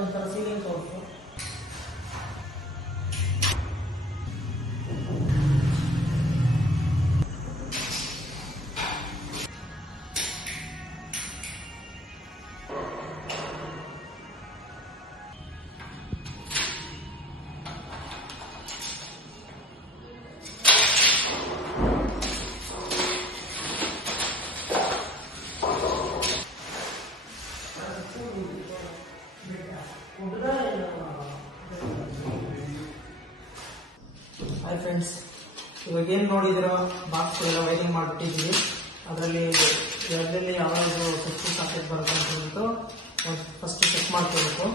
ಒಂಥರ ಸೀಲಿಂಗ್ ತೋರಿಸು. Hi friends, ಇವಾಗ ಏನು ನೋಡಿದಿರೋ ಬಾಕ್ಸ್ಗಳೆಲ್ಲ ವೈರಿಂಗ್ ಮಾಡಿಬಿಟ್ಟಿದ್ದೀವಿ. ಅದರಲ್ಲಿ ಎಲ್ಲೆಲ್ಲಿ ಯಾವ್ಯಾವುದು ಸ್ವಿಚ್ ಸಾಕೆಟ್ ಬರುತ್ತೆ ಅಂತ ಹೇಳ್ಬಿಟ್ಟು ಫಸ್ಟ್ ಚೆಕ್ ಮಾಡ್ಕೋಬೇಕು.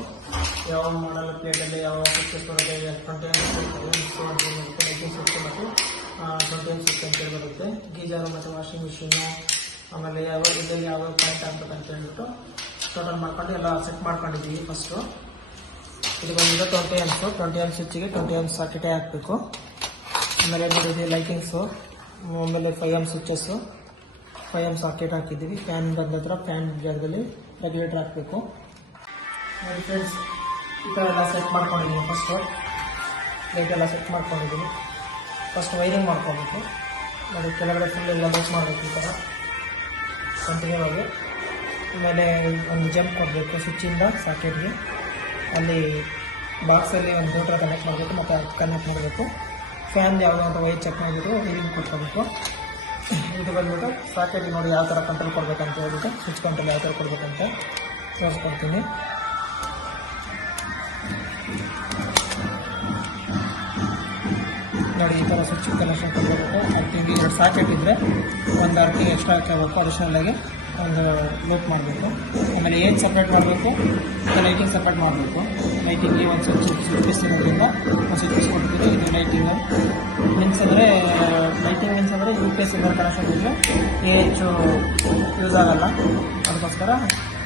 ಯಾವ ಮಾಡಲ್ ಪ್ಲೇಟಲ್ಲಿ ಯಾವ ಸ್ವಿಚಸ್ ಬರುತ್ತೆ, 21 ಸ್ವಿಚ್ ಮತ್ತು 21 ಸ್ವಿಚ್ ಅಂತ ಬರುತ್ತೆ. ಗೀಜರು ಮತ್ತು ವಾಷಿಂಗ್ ಮಿಷಿನ್ನು, ಆಮೇಲೆ ಯಾವ ಇದರಲ್ಲಿ ಯಾವ ಪಾಯಿಂಟ್ ಆಗ್ಬೇಕಂತ ಹೇಳ್ಬಿಟ್ಟು ಟೋಟಲ್ ಮಾಡ್ಕೊಂಡು ಎಲ್ಲ ಸೆಟ್ ಮಾಡ್ಕೊಂಡಿದ್ದೀವಿ. ಫಸ್ಟು ಇದು ಬಂದಿದೆ 20 ಸ್ವಿಚ್ಗೆ 21 ಸಾಕೆಟೇ ಹಾಕಬೇಕು. ಆಮೇಲೆ ನೋಡಿದ್ದೀವಿ ಲೈಟಿಂಗ್ಸು, ಆಮೇಲೆ 5 ಸ್ವಿಚಸ್ಸು, 5 ಸಾಕೆಟ್ ಹಾಕಿದ್ದೀವಿ. ಫ್ಯಾನ್ ಬಂದ ಹತ್ರ ಫ್ಯಾನ್ ಜಾಗದಲ್ಲಿ ರೆಗ್ಯುಲೇಟರ್ ಹಾಕಬೇಕು. ನೋಡಿ ಫ್ರೆಂಡ್ಸ್, ಈ ಥರ ಎಲ್ಲ ಸೆಟ್ ಮಾಡ್ಕೊಂಡಿದ್ದೀನಿ. ಫಸ್ಟು ಲೈಟೆಲ್ಲ ಸೆಟ್ ಮಾಡ್ಕೊಂಡಿದ್ದೀನಿ. ಫಸ್ಟ್ ವೈರಿಂಗ್ ಮಾಡ್ಕೊಬೇಕು. ನೋಡಿ ಕೆಳಗಡೆ ಫುಲ್ ಎಲ್ಲ ಬೇಸ್ ಮಾಡಬೇಕು ಈ ಥರ ಕಂಟಿನ್ಯೂ ಆಗಿ. ಆಮೇಲೆ ಒಂದು ಜಂಪ್ ಕೊಡಬೇಕು ಸ್ವಿಚ್ಚಿಂದ ಸಾಕೆಟ್ಗೆ. ಅಲ್ಲಿ ಬಾಕ್ಸಲ್ಲಿ ಒಂದು ಮೋಟ್ರ್ ಕನೆಕ್ಟ್ ಮಾಡಬೇಕು ಮತ್ತು ಕನೆಕ್ಟ್ ಮಾಡಬೇಕು. ಫ್ಯಾನ್ ಯಾವುದೋ ಅಂತ ವೈರ್ ಚೆಕ್ ಮಾಡಿಬಿಟ್ಟು ವೈರಿಂಗ್ ಕೊಟ್ಕೋಬೇಕು. ಇದು ಬಂದ್ಬಿಟ್ಟು ಸಾಕೆಟ್ಗೆ ನೋಡಿ ಯಾವ ಥರ ಕಂಟ್ರೋಲ್ ಕೊಡಬೇಕಂತ ಹೇಳ್ಬಿಟ್ಟು ಸ್ವಿಚ್ ಕಂಟ್ರೋಲ್ ಯಾವ ಥರ ಕೊಡಬೇಕಂತ ತೋರಿಸ್ಕೊಡ್ತೀನಿ. ನೋಡಿ ಈ ಥರ ಸ್ವಿಚ್ ಕನೆಕ್ಷನ್ ಕೊಡಬೇಕು. ಅರ್ಕಿಂಗ್ 2 ಸಾಕೆಟ್ ಇದ್ದರೆ ಒಂದು ಅರ್ಕಿಂಗ್ ಎಕ್ಸ್ಟ್ರಾ ಹಾಕಬೇಕು. ಅಡಿಷ್ನಲ್ಲಾಗಿ ಒಂದು ಲೂಪ್ ಮಾಡಬೇಕು. ಆಮೇಲೆ ಏನು ಸಪ್ರೇಟ್ ಮಾಡಬೇಕು, ಲೈಟಿಂಗ್ ಸಪ್ರೇಟ್ ಮಾಡಬೇಕು. ಲೈಟಿಂಗ್ಗೆ ಒಂದು ಸ್ವಿಚ್ ಪೀಸ್ ಇರೋದ್ರಿಂದ ಒಂದು ಸ್ವಿಚ್ ಪೀಸ್ ಕೊಡ್ತೀವಿ. ಇದು ಲೈಟಿಂಗು ಮೀನ್ಸ್ ಅಂದರೆ ಲೈಟಿಂಗ್ ಮೀನ್ಸ್ ಅಂದರೆ ಯು ಪಿ ಎಸ್ ಇಂದ ಕನೆಕ್ಷನ್ ಇದ್ದರೆ ಹೆಚ್ಚು ಯೂಸ್ ಆಗೋಲ್ಲ. ಅದಕ್ಕೋಸ್ಕರ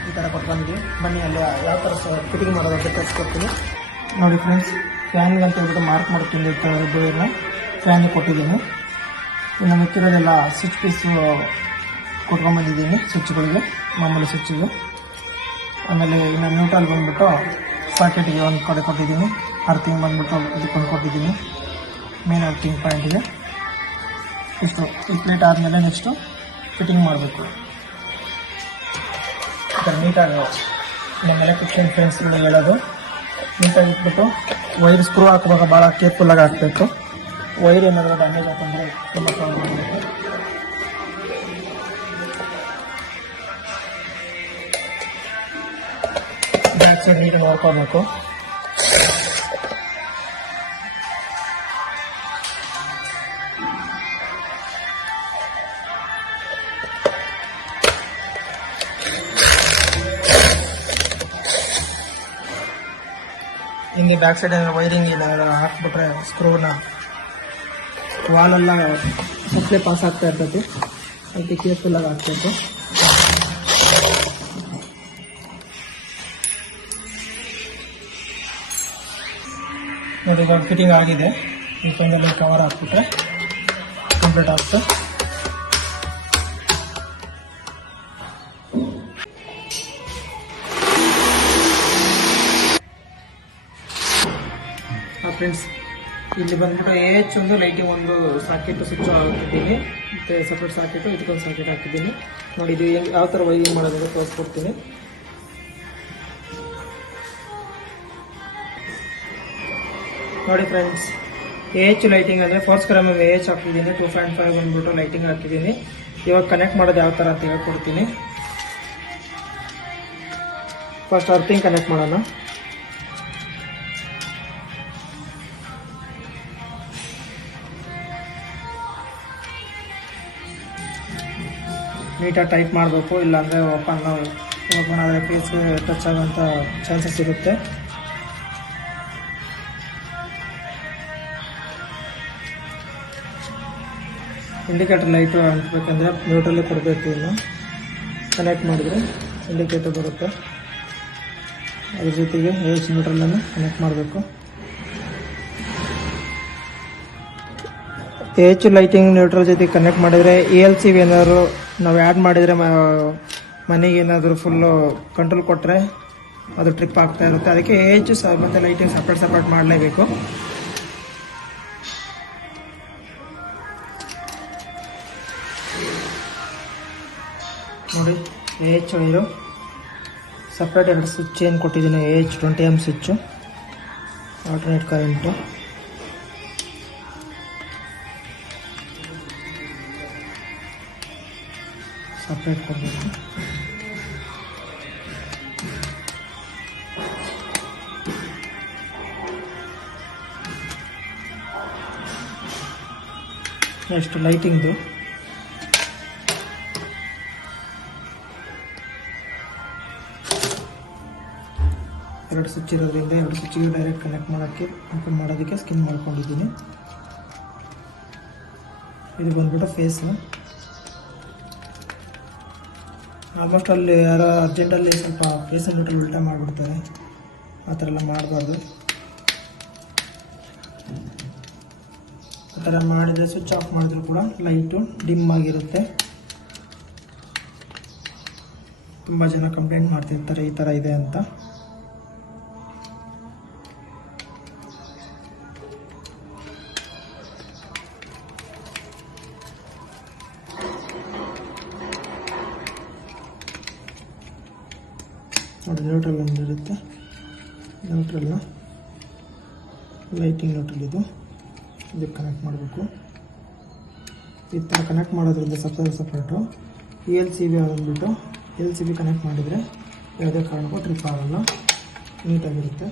ಈ ಥರ ಕೊಟ್ಕೊಂಡಿದ್ದೀವಿ. ಬನ್ನಿ ಅಲ್ಲಿ ಯಾವ ಥರ ಫಿಟ್ಟಿಂಗ್ ಮಾಡೋದು ಅಂತ ತರಿಸ್ಕೊಡ್ತೀನಿ. ನೋಡಿ ಫ್ರೆಂಡ್ಸ್, ಫ್ಯಾನ್ಗೆ ಅಂತ ಹೇಳ್ಬಿಟ್ಟು ಮಾರ್ಕ್ ಮಾಡ್ತೀನಿ. ಬೋರ್ನ ಫ್ಯಾನ್ಗೆ ಕೊಟ್ಟಿದ್ದೀನಿ. ಇನ್ನು ಮಿಕ್ಕಿರೋದೆಲ್ಲ ಸ್ವಿಚ್ ಪೀಸು ಕೊಟ್ಕೊಂಡ್ಬಂದಿದ್ದೀನಿ ಸ್ವಿಚ್ಗಳಿಗೆ, ಮಾಮೂಲಿ ಸ್ವಿಚ್ಚಿಗೆ. ಆಮೇಲೆ ಇನ್ನು ನ್ಯೂಟ್ರಲ್ ಬಂದುಬಿಟ್ಟು ಸಾಕೆಟ್ಗೆ ಒಂದು ಕಡೆ ಕೊಟ್ಟಿದ್ದೀನಿ. ಅರ್ತಿಂಗ್ ಬಂದುಬಿಟ್ಟು ಇದಕ್ಕೊಂದು ಕೊಟ್ಟಿದ್ದೀನಿ, ಮೇನ್ ಅರ್ತಿಂಗ್ ಪಾಯಿಂಟಿಗೆ. ಇಷ್ಟು ಈ ಪ್ಲೇಟ್ ಆದಮೇಲೆ ನೆಕ್ಸ್ಟು ಫಿಟ್ಟಿಂಗ್ ಮಾಡಬೇಕು. ಈ ಥರ ನೀಟಾಗಿ ನಮ್ಮ ಎಲೆಕ್ಟ್ರಿಷಿಯನ್ ಫ್ರೆಂಡ್ಸ್ಗಳು ಹೇಳೋದು, ನೀಟಾಗಿ ಇಟ್ಬಿಟ್ಟು ವೈರ್ ಸ್ಕ್ರೂ ಹಾಕುವಾಗ ಭಾಳ ಕೇರ್ಫುಲ್ಲಾಗಿ ಹಾಕಬೇಕು. ವೈರ್ ಏನಾದರೂ ಡ್ಯಾಮೇಜ್ ಹಾಕೊಂಡ್ರೆ ತುಂಬ ಪ್ರಾಬ್ಲಮ್ ಆಗುತ್ತೆ. ಬ್ಯಾಕ್ ಸೈಡ್ ನೀಟಾಗಿ ನೋಡ್ಕೋಬೇಕು. ಹಿಂಗೆ ಬ್ಯಾಕ್ ಸೈಡ್ ಏನಾದ್ರು ವೈರಿಂಗ್ ಇಲ್ಲ ಹಾಕ್ಬಿಟ್ರೆ ಸ್ಕ್ರೂನ ವಾಲೆಲ್ಲ ಸಪ್ಲೈ ಪಾಸ್ ಆಗ್ತಾ ಇರ್ತೈತಿ. ಅದಕ್ಕೆ ಕೇರ್ಫುಲ್ಲಾಗಿ ಹಾಕ್ಬೇಕು. ನೋಡಿ ಇವಾಗ ಫಿಟ್ಟಿಂಗ್ ಆಗಿದೆ. ಈ ಟೈಮಲ್ಲಿ ಕವರ್ ಹಾಕ್ಬಿಟ್ರೆ ಕಂಪ್ಲೀಟ್ ಆಗ್ತದೆ. ಫ್ರೆಂಡ್ಸ್, ಇಲ್ಲಿ ಬಂದ್ಬಿಟ್ಟು ಒಂದು ಲೈಟಿಂಗ್ ಒಂದು ಸಾಕೆಟ್ ಸ್ವಿಚ್ ಹಾಕಿದ್ದೀನಿ. ಮತ್ತು ಸಪ್ರೇಟ್ ಸಾಕೆಟು ಇದಕ್ಕೊಂದು ಸಾಕೆಟ್ ಹಾಕಿದ್ದೀನಿ. ನೋಡಿ ಇದು ಯಾವ ಥರ ವೈರಿಂಗ್ ಮಾಡೋದಂತ ತೋರಿಸ್ಕೊಡ್ತೀನಿ. ನೋಡಿ ಫ್ರೆಂಡ್ಸ್, ಲೈಟಿಂಗ್ ಅಂದರೆ ಫೋರ್ಸ್ ಗ್ರಾಮ್ ಹಾಕಿದ್ದೀನಿ. 2.5 ಬಂದ್ಬಿಟ್ಟು ಲೈಟಿಂಗ್ ಹಾಕಿದ್ದೀನಿ. ಇವಾಗ ಕನೆಕ್ಟ್ ಮಾಡೋದು ಯಾವ ಥರ ಅಂತ ಹೇಳ್ಕೊಡ್ತೀನಿ. ಫಸ್ಟ್ ಅರ್ತಿಂಗ್ ಕನೆಕ್ಟ್ ಮಾಡೋಣ. ನೀಟಾಗಿ ಟೈಟ್ ಮಾಡಬೇಕು, ಇಲ್ಲಾಂದರೆ ಓಪನ್ ಆದರೆ ಪೀಸ್ ಟಚ್ ಆಗೋಂಥ ಚಾನ್ಸಸ್ ಇರುತ್ತೆ. ಇಂಡಿಕೇಟರ್ ಲೈಟು ಅಂಟಬೇಕಂದ್ರೆ ನ್ಯೂಟ್ರಲ್ಲೇ ಕೊಡಬೇಕು. ಇನ್ನು ಕನೆಕ್ಟ್ ಮಾಡಿದರೆ ಇಂಡಿಕೇಟರ್ ಬರುತ್ತೆ. ಅದ್ರ ಜೊತೆಗೆ ನ್ಯೂಟ್ರಲನ್ನು ಕನೆಕ್ಟ್ ಮಾಡಬೇಕು. ಲೈಟಿಂಗ್ ನ್ಯೂಟ್ರಲ್ ಜೊತೆ ಕನೆಕ್ಟ್ ಮಾಡಿದರೆ ALC ಏನಾದ್ರು ನಾವು ಆ್ಯಡ್ ಮಾಡಿದರೆ ಮನೆಗೆ ಏನಾದರೂ ಫುಲ್ಲು ಕಂಟ್ರೋಲ್ ಕೊಟ್ಟರೆ ಅದು ಟ್ರಿಪ್ ಆಗ್ತಾ ಇರುತ್ತೆ. ಅದಕ್ಕೆ ಏಜ್ ಮತ್ತು ಲೈಟಿಂಗ್ ಸಪ್ರೇಟ್ ಮಾಡಲೇಬೇಕು. ನೋಡಿ AH ವೈರು ಸಪ್ರೇಟ್ 2 ಸ್ವಿಚ್ ಏನು ಕೊಟ್ಟಿದ್ದೀನಿ. AH 20 amp switch, alternate current. Separate ಕೊಡಬೇಕು. ನೆಕ್ಸ್ಟ್ ಲೈಟಿಂಗ್ದು ಎರಡು ಸ್ವಿಚ್ ಇರೋದ್ರಿಂದ 2 ಸ್ವಿಚ್ಗೆ ಡೈರೆಕ್ಟ್ ಕನೆಕ್ಟ್ ಮಾಡೋದಕ್ಕೆ ಸ್ಕಿನ್ ಮಾಡ್ಕೊಂಡಿದ್ದೀನಿ. ಇದು ಬಂದ್ಬಿಟ್ಟು ಫೇಸು. ಆಲ್ಮೋಸ್ಟ್ ಅಲ್ಲಿ ಯಾರೋ ಅರ್ಜೆಂಟಲ್ಲಿ ಸ್ವಲ್ಪ ಫೇಸ್ ಬಿಟ್ಟಲ್ಲಿ ಉಲ್ಟಾ ಮಾಡಿಬಿಡ್ತಾರೆ. ಆ ಥರ ಎಲ್ಲ ಮಾಡಬಾರ್ದು. ಆ ಥರ ಮಾಡಿದರೆ ಸ್ವಿಚ್ ಆಫ್ ಮಾಡಿದ್ರು ಕೂಡ ಲೈಟು ಡಿಮ್ ಆಗಿರುತ್ತೆ. ತುಂಬ ಜನ ಕಂಪ್ಲೇಂಟ್ ಮಾಡ್ತಿರ್ತಾರೆ ಈ ಥರ ಇದೆ ಅಂತ. ನೋಡಿ ನ್ಯೂಟ್ರಲ್ ಒಂದಿರುತ್ತೆ. ನ್ಯೂಟ್ರಲ್ನ ಲೈಟಿಂಗ್ ನ್ಯೂಟ್ರಲ್ ಇದಕ್ಕೆ ಕನೆಕ್ಟ್ ಮಾಡಬೇಕು. ಈ ಥರ ಕನೆಕ್ಟ್ ಮಾಡೋದ್ರಿಂದ ಸಪ್ರೇಟು. LCB ಬಂದುಬಿಟ್ಟು LCB ಕನೆಕ್ಟ್ ಮಾಡಿದರೆ ಯಾವುದೇ ಕಾರಣಕ್ಕೂ ಟ್ರಿಪ್ ಆಗಲ್ಲ, ನೀಟಾಗಿರುತ್ತೆ.